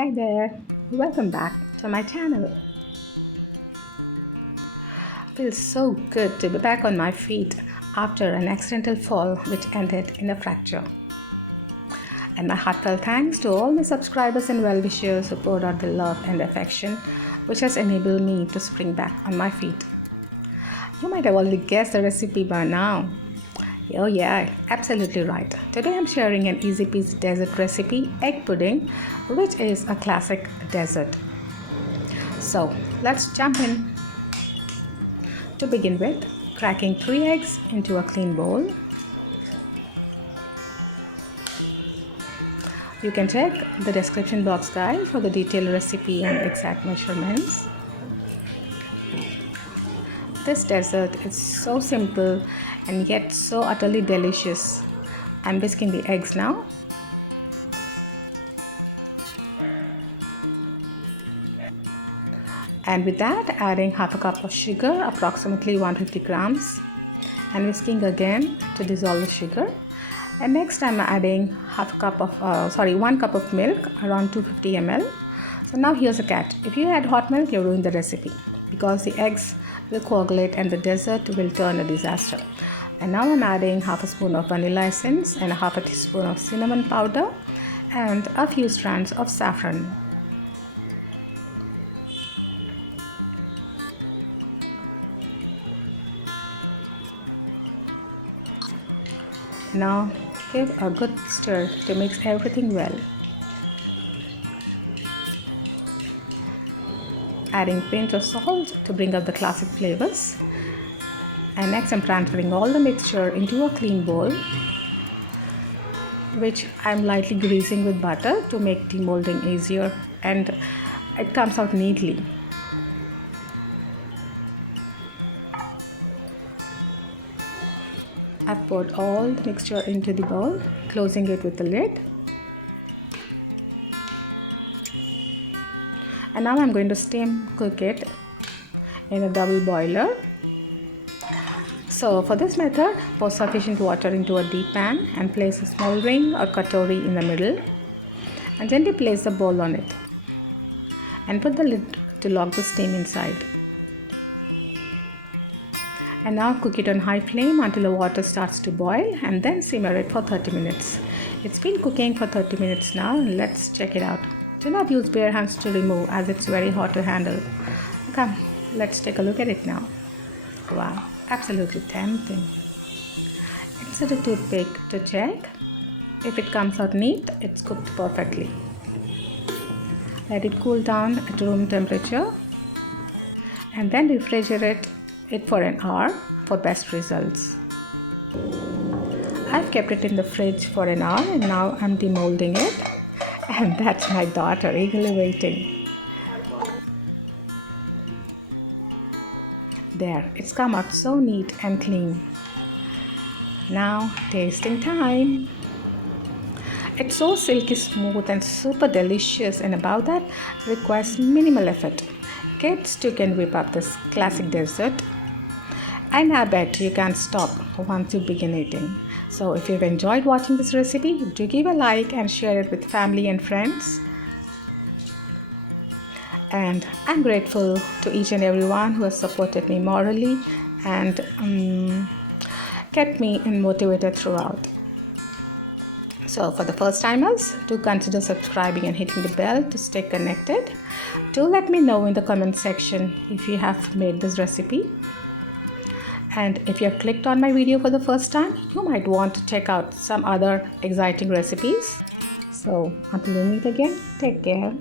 Hi there, welcome back to my channel. Feels so good to be back on my feet after an accidental fall which ended in a fracture. And my heartfelt thanks to all my subscribers and well-wishers who poured out the love and affection which has enabled me to spring back on my feet. You might have already guessed the recipe by now. Oh yeah, absolutely right. Today I'm sharing an easy peasy dessert recipe, egg pudding, which is a classic dessert. So let's jump in. To begin with, cracking 3 eggs into a clean bowl. You can check the description box guide for the detailed recipe and exact measurements. This dessert is so simple and yet so utterly delicious. I'm whisking the eggs now. And with that, adding half a cup of sugar, approximately 150 grams, and whisking again to dissolve the sugar. And next I'm adding 1 cup of milk, around 250 ml. So now here's a catch. If you add hot milk, you ruin the recipe because the eggs will coagulate and the dessert will turn a disaster. And now I'm adding half a spoon of vanilla essence and half a teaspoon of cinnamon powder and a few strands of saffron. Now give a good stir to mix everything well. Adding pinch of salt to bring out the classic flavors. And next I'm transferring all the mixture into a clean bowl, which I'm lightly greasing with butter to make demolding easier and it comes out neatly. I've poured all the mixture into the bowl, closing it with the lid. And now I'm going to steam cook it in a double boiler. So for this method, pour sufficient water into a deep pan and place a small ring or katori in the middle and gently place the bowl on it and put the lid to lock the steam inside. And now cook it on high flame until the water starts to boil and then simmer it for 30 minutes. It's been cooking for 30 minutes now and let's check it out. Do not use bare hands to remove as it's very hot to handle. Come, let's take a look at it now. Wow, absolutely tempting. Insert a toothpick to check. If it comes out neat, it's cooked perfectly. Let it cool down at room temperature and then refrigerate it for an hour for best results. I've kept it in the fridge for an hour and now I'm demolding it. And that's my daughter eagerly waiting. There, it's come out so neat and clean. Now, tasting time. It's so silky smooth and super delicious, and above that, requires minimal effort. Kids too can whip up this classic dessert. And I bet you can't stop once you begin eating. So if you've enjoyed watching this recipe, do give a like and share it with family and friends. And I'm grateful to each and everyone who has supported me morally and kept me motivated throughout. So for the first timers, do consider subscribing and hitting the bell to stay connected. Do let me know in the comment section if you have made this recipe. And if you have clicked on my video for the first time, you might want to check out some other exciting recipes. So until we meet again, take care.